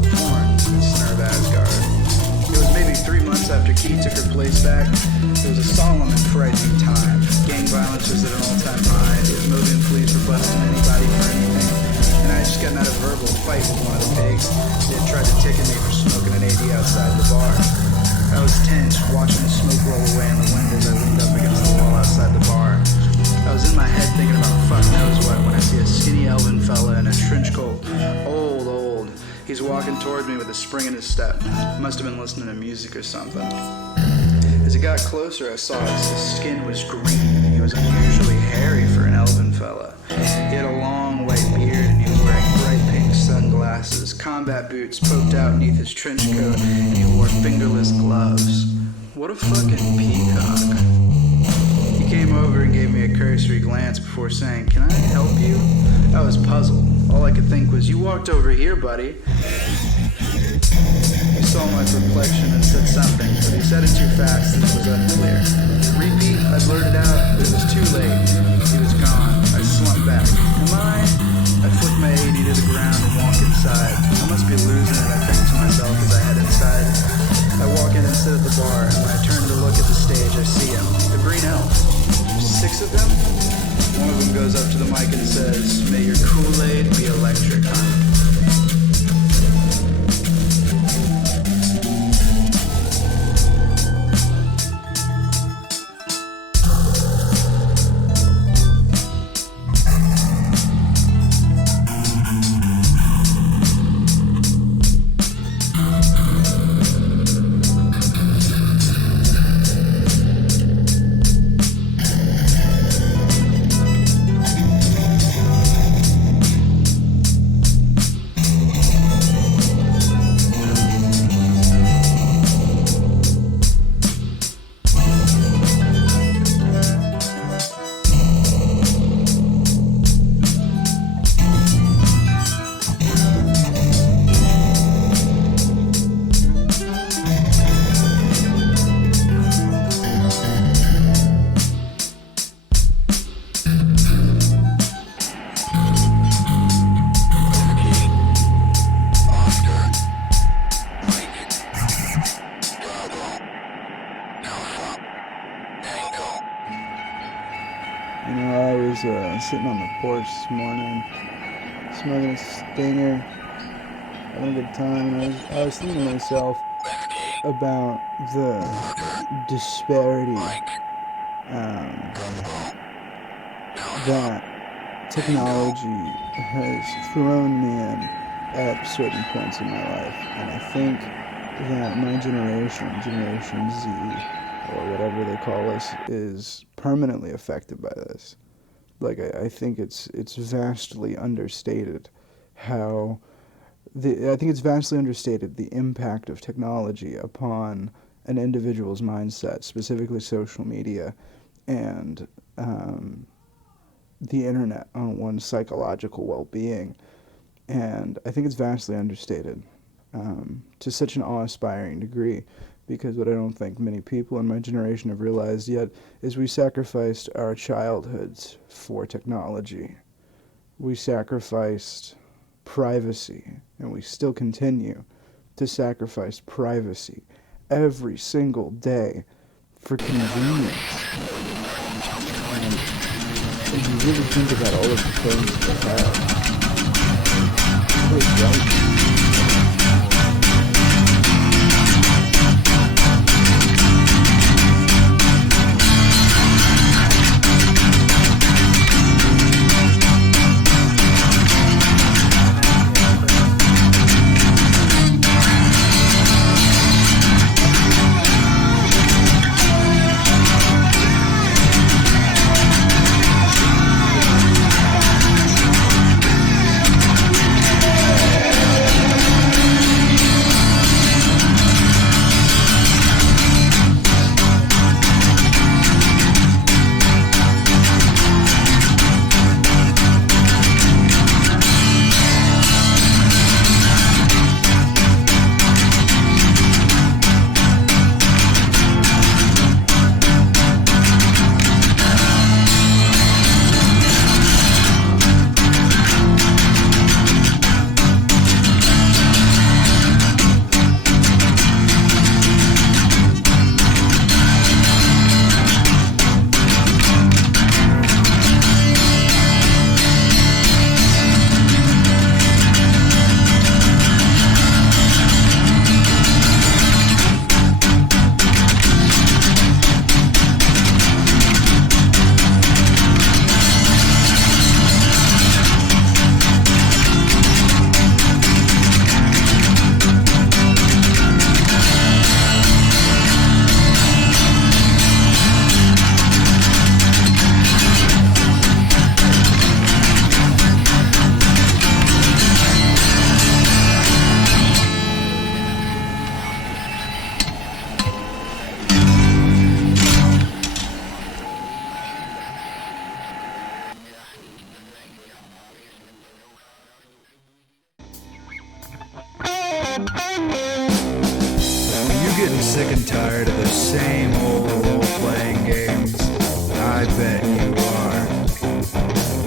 child porn, center of Asgard. It was maybe 3 months after Key took her place back. It was a solemn and frightening time. Gang violence was at an all-time high. The Mobian police were busting anybody for anything. And I had just gotten out of a verbal fight with one of the pigs. They had tried to ticket me for smoking an AD outside the bar. I was tense, watching the smoke roll away in the wind as I leaned up against the wall outside the bar. I was in my head thinking about fuck knows what when I see a skinny elven fella in a trench coat. Old. He's walking towards me with a spring in his step. Must have been listening to music or something. As it got closer, I saw his skin was green. He was unusually hairy for an elven fella. He had a long white beard and he was wearing bright pink sunglasses. Combat boots poked out beneath his trench coat and he wore fingerless gloves. What a fucking peacock. He came over and gave me a cursory glance before saying, "Can I help you?" I was puzzled. All I could think was, "You walked over here, buddy." He saw my perplexion and said something, but he said it too fast and it was unclear. Repeat, I blurted out, but it was too late. He was gone. I slumped back. Am I? I flicked my 80 to the ground and walked inside. I must be losing it, I think to myself as I head inside. I walk in and sit at the bar, and when I turn to look at the stage, I see him. The Green Elf. 6 of them? One of them goes up to the mic and says, "May your Kool-Aid be electric, huh?" Sitting on the porch this morning, smoking a stinger, having a good time, and I was thinking to myself about the disparity that technology has thrown me in at certain points in my life, and I think that my generation, Generation Z, or whatever they call us, is permanently affected by this. Like, I think it's vastly understated I think it's vastly understated the impact of technology upon an individual's mindset, specifically social media, and the internet on one's psychological well-being. And I think it's vastly understated to such an awe-inspiring degree. Because what I don't think many people in my generation have realized yet is we sacrificed our childhoods for technology. We sacrificed privacy, and we still continue to sacrifice privacy every single day for convenience. And if you really think about all of the things that it's right. Are you getting sick and tired of the same old role-playing games? I bet you are.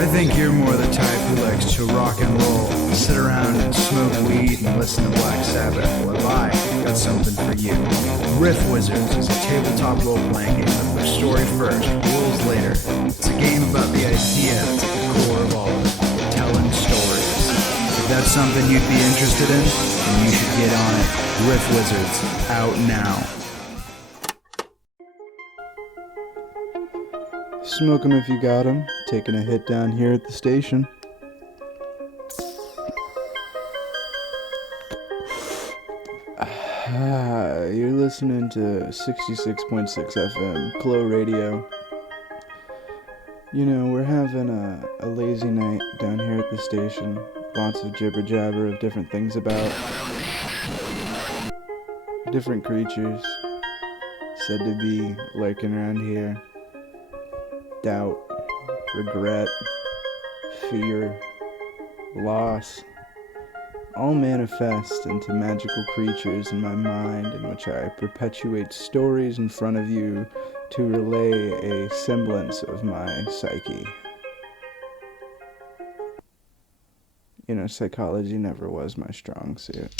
I think you're more the type who likes to rock and roll, sit around and smoke weed and listen to Black Sabbath. Well, I got something for you. Riff Wizards is a tabletop role-playing game that puts story first, rules later. It's a game about the idea that's at the core of all of it, telling stories. If that's something you'd be interested in, then you should get on it. Riff Wizards, out now. Smoke 'em if you got 'em. Taking a hit down here at the station. You're listening to 66.6 FM, Chlo RADIO. You know, we're having a lazy night down here at the station. Lots of jibber-jabber of different things about different creatures said to be lurking around here. Doubt, regret, fear, loss, all manifest into magical creatures in my mind in which I perpetuate stories in front of you to relay a semblance of my psyche. You know, psychology never was my strong suit.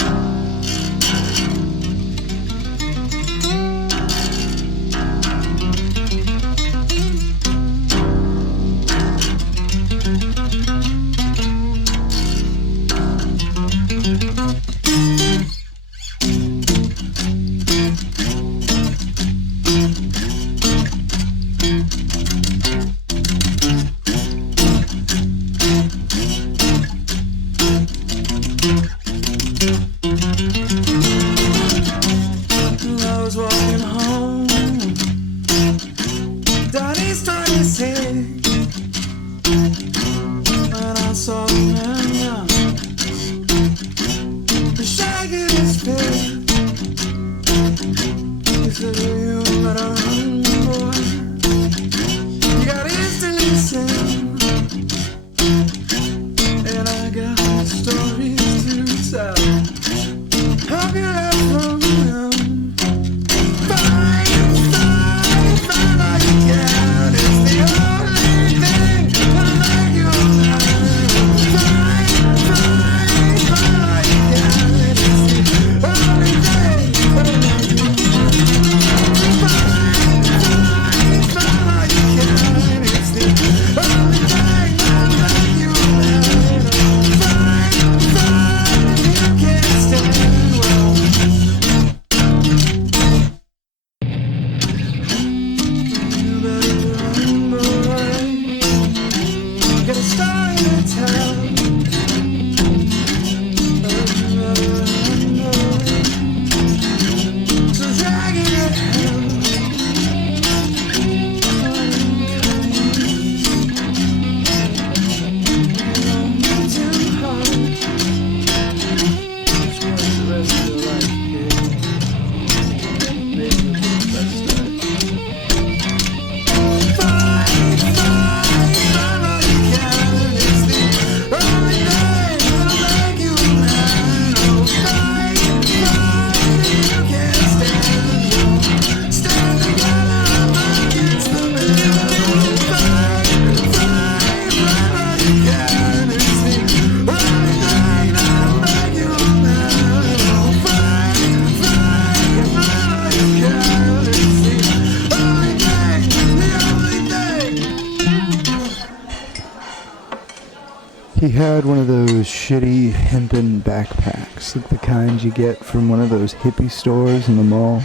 He had one of those shitty hempen backpacks, like the kind you get from one of those hippie stores in the mall.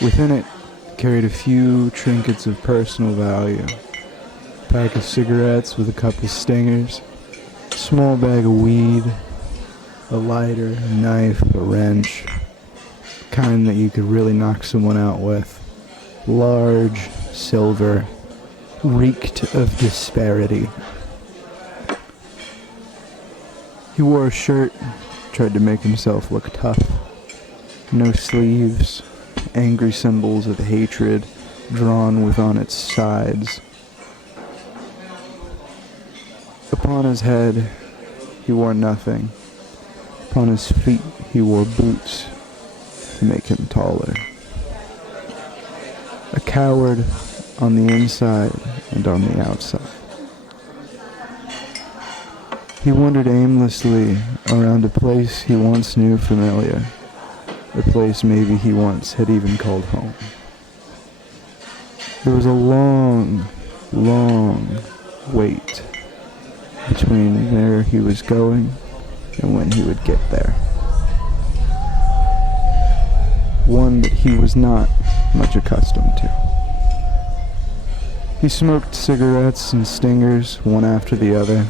Within it, carried a few trinkets of personal value. A pack of cigarettes with a couple stingers, a small bag of weed, a lighter, a knife, a wrench, kind that you could really knock someone out with. Large, silver, reeked of disparity. He wore a shirt, tried to make himself look tough. No sleeves, angry symbols of hatred drawn with on its sides. Upon his head, he wore nothing Upon his feet he wore boots to make him taller. A coward on the inside and on the outside. He wandered aimlessly around a place he once knew familiar, a place maybe he once had even called home. There was a long, long wait between where he was going and when he would get there. One that he was not much accustomed to. He smoked cigarettes and stingers one after the other,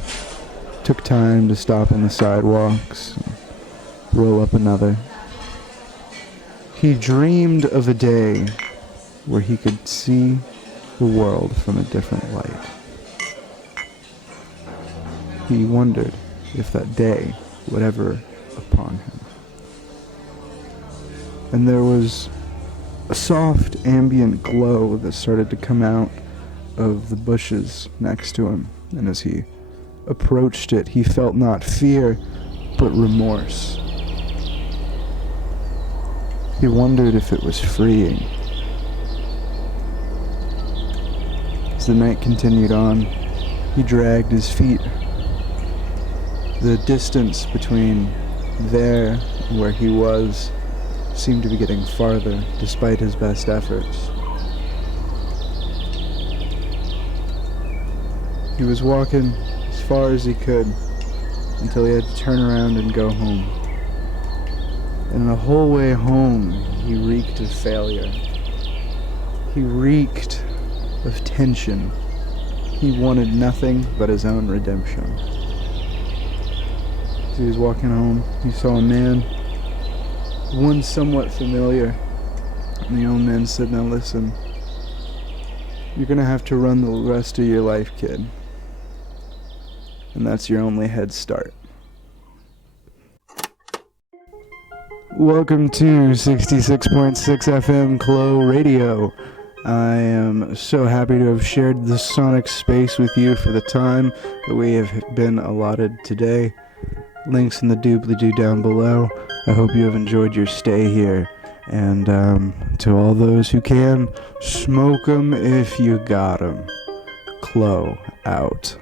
took time to stop on the sidewalks, and roll up another. He dreamed of a day where he could see the world from a different light. He wondered if that day would ever upon him. And there was a soft ambient glow that started to come out of the bushes next to him, and as he approached it, he felt not fear, but remorse. He wondered if it was freeing. As the night continued on, he dragged his feet. The distance between there and where he was seemed to be getting farther, despite his best efforts. He was walking as far as he could until he had to turn around and go home. And the whole way home, he reeked of failure. He reeked of tension. He wanted nothing but his own redemption. As he was walking home, he saw a man, one somewhat familiar, and the old man said, "Now listen, you're gonna have to run the rest of your life, kid. And that's your only head start." Welcome to 66.6 FM Chlo Radio. I am so happy to have shared this sonic space with you for the time that we have been allotted today. Links in the doobly-doo down below. I hope you have enjoyed your stay here. And to all those who can, smoke 'em if you got 'em. Chlo out.